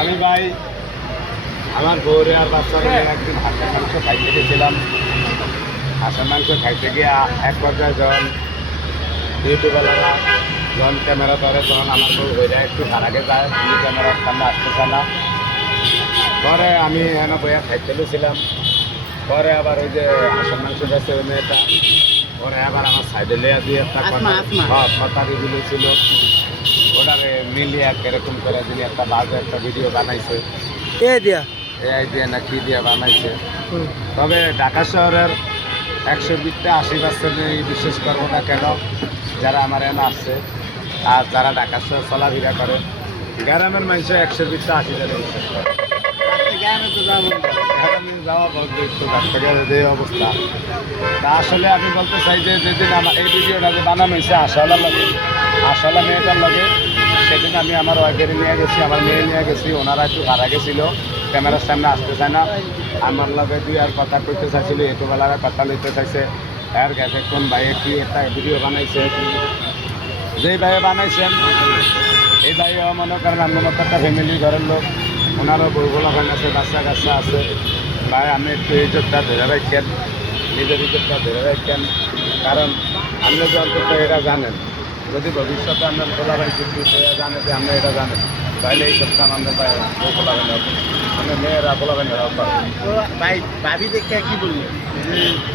আমি ভাই আমার বউরে আর বাচ্চারা একদিন হাঁসের মাংস খাইতে গেছিলাম। হাঁসের মাংস খাইতে গিয়ে এক পর্যায়ে যখন ইউটিউবওয়ালারা যখন ক্যামেরা ধরে তখন আমার বউ হয়ে একটু আগে যায়, ক্যামেরার সামনে আসতেছে না। পরে আমি এখানে বইয়া খাইতে গেছিলাম। পরে আবার ওই যে হাঁসের মাংস গেছে ওই মেয়েটা, পরে আবার আমার সাইডে লেয়া দিয়ে একটা কথা রিভিউ ছিল, ওটারে মিলিয়ে এরকম করে দিলে একটা বাজে একটা ভিডিও বানাইছে। এআই দিয়া না কি দিয়া বানাইছে। তবে ঢাকা শহরের 120-80% বিশ্বাস করবো না কেন, যারা আমার এনে আসছে আর যারা ঢাকা শহর চলাফেরা করে, গ্রামের মানুষ 120-80% বিশ্বাস করে। যাওয়া যে অবস্থা, তা আসলে আমি বলতে চাই যে যেদিন আমার এই ভিডিওটা যে বানানো হয়েছে আসলে মেয়েটার লাগে, সেদিন আমি আমার ওয়াইফের নিয়ে গেছি, আমার মেয়ে নিয়ে গেছি। ওনারা একটু ভাড়া গেছিলো, ক্যামেরার সামনে আসতে চায় না। আমার লগে দুই আর কথা কইতে চাইছিল, ইউটিউবওয়ালারা কথা লইতে চাইছে। এর গেছে কোন ভাইয়ে কি একটা ভিডিও বানাইছে, যেই ভাইয়ে বানাইছেন এই ভাইও মনে করেন আমার মতো একটা ফ্যামিলি ঘরের লোক, ওনারও বউগুলো ওখানে আছে, বাচ্চা কাচ্চা আছে। ভাই আমি একটু ইজ্জতটা ধরে রাখেন, নিজের ইজ্জতটা ধরে রাখেন। কারণ আপনি যে অন্তত এটা জানেন, যদি ভবিষ্যতে আপনার খোলা ভাই কিন্তু জানে যে আপনি এটা জানেন, তাহলে এই সবটা আমাদের ভাই বউ খোলা ভাই হবে, আমাদের মেয়েরা খোলা ভাই হবে। ভাই ভাবি দেখে কি বললেন?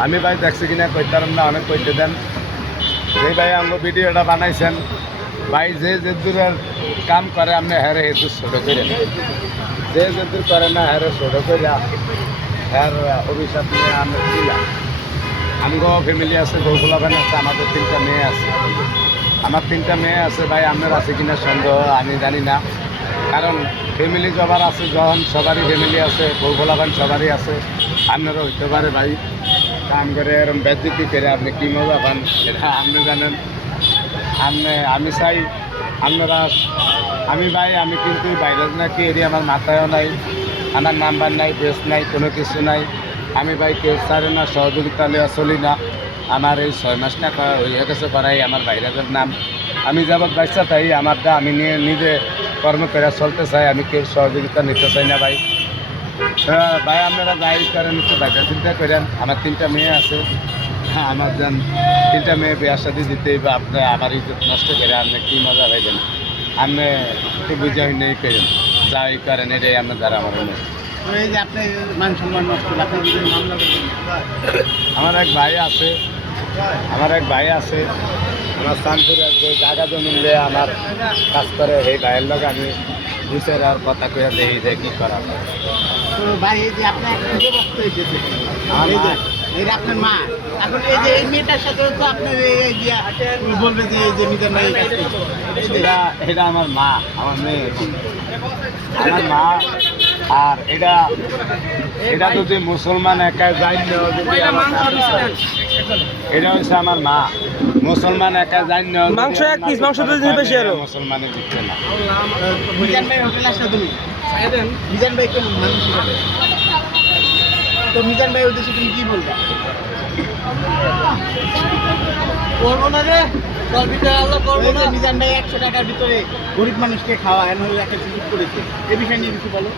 আমি ভাই দেখছি কিনা কইতাম না, অনেক কইতে দেন। যে ভাই আমার ভিডিওটা বানাইছেন, ভাই যে দূরের কাম করে আপনি হ্যারে হেতু ছোটো করে, যে দূর করে না হ্যারে ছোটো করে, হ্যার অভিশাপ নিয়ে আমি দিলাম। আমগো ফ্যামিলি আছে, বউগুলা বান আছে, আমাদের 3টা মেয়ে আছে। আমার 3টা মেয়ে আছে ভাই, আপনার আছে কিনা সন্দেহ আমি জানি না। কারণ ফ্যামিলি সবার আছে, যখন সবারই ফ্যামিলি আছে, বউগুলা বান সবারই আছে, আপনারও হইতে পারে ভাই। কাম করে এরকম বেজ্জতি করে আপনি কী মজা পান এটা আপনি জানেন। আমি চাই আপনারা, আমি ভাই আমি কিন্তু বাইরের নাকি এরিয়া আমার মাথায়ও নাই, আমার নাম্বার নাই, বেস নাই, কোনো কিছু নাই। আমি ভাই কেউ ছাড়ে না, সহযোগিতা নেওয়া চলি না। আমার এই 6 মাস না হয়ে গেছে করাই আমার বাইরের নাম। আমি যাবত বাচ্চা তাই আমারটা আমি নিয়ে নিজে কর্ম করে চলতে চাই, আমি কেউ সহযোগিতা নিতে চাই না ভাই। ভাই আপনারা যাই করেন একটু বাইরে চিন্তা করেন। আমার 3টা মেয়ে আছে, হ্যাঁ আমার যান 3টা মেয়ে বিয়ার সাথে দিতেই বা আপনার আমার ইজ্জত নষ্ট করে আপনি কী মজা পাইবেন, আপনি একটু বুঝে নেই করেন, যাই করেন এটাই আপনার দ্বারা আমার মনে। এই যে আপনি মান সম্মান নষ্ট, আপনি মামলা করবেন? আমার এক ভাই আছে, আমার সানপুরে যে জায়গা জমি নিয়ে আমার কাজ করে, এই ভাইয়ের লোক আমি বুঝের আর কথা কয়ে দেখি যে কী করা যায়। তো ভাই এই যে আপনার খুঁজে বক্ত হয়েছে, এই যে আপনার মা, এখন এই যে এই মেয়েটার সাথে তো আপনার বলবে যে এই যে নিজের মেয়ে এটা আমার মা, আমার মেয়ে, আমার মা। আর এটা যদি মুসলমান একাই যাই, এটা হচ্ছে আমার মা। মুসলমান একা যাই মাংস 1 পিস, মাংস 2 দিন বেশি আরো মুসলমানে দিচ্ছে না। মিজান ভাই হোটেল আসলে তুমি মিজান ভাই কেমন মানুষ হিসাবে, তো মিজান ভাই উদ্দেশ্যে তুমি কি বলবে? করবো না রে, মিজান ভাই 100 টাকার ভিতরে গরিব মানুষকে খাওয়া এমন একটা সুযোগ করেছে, এ বিষয় নিয়ে কিছু বলো।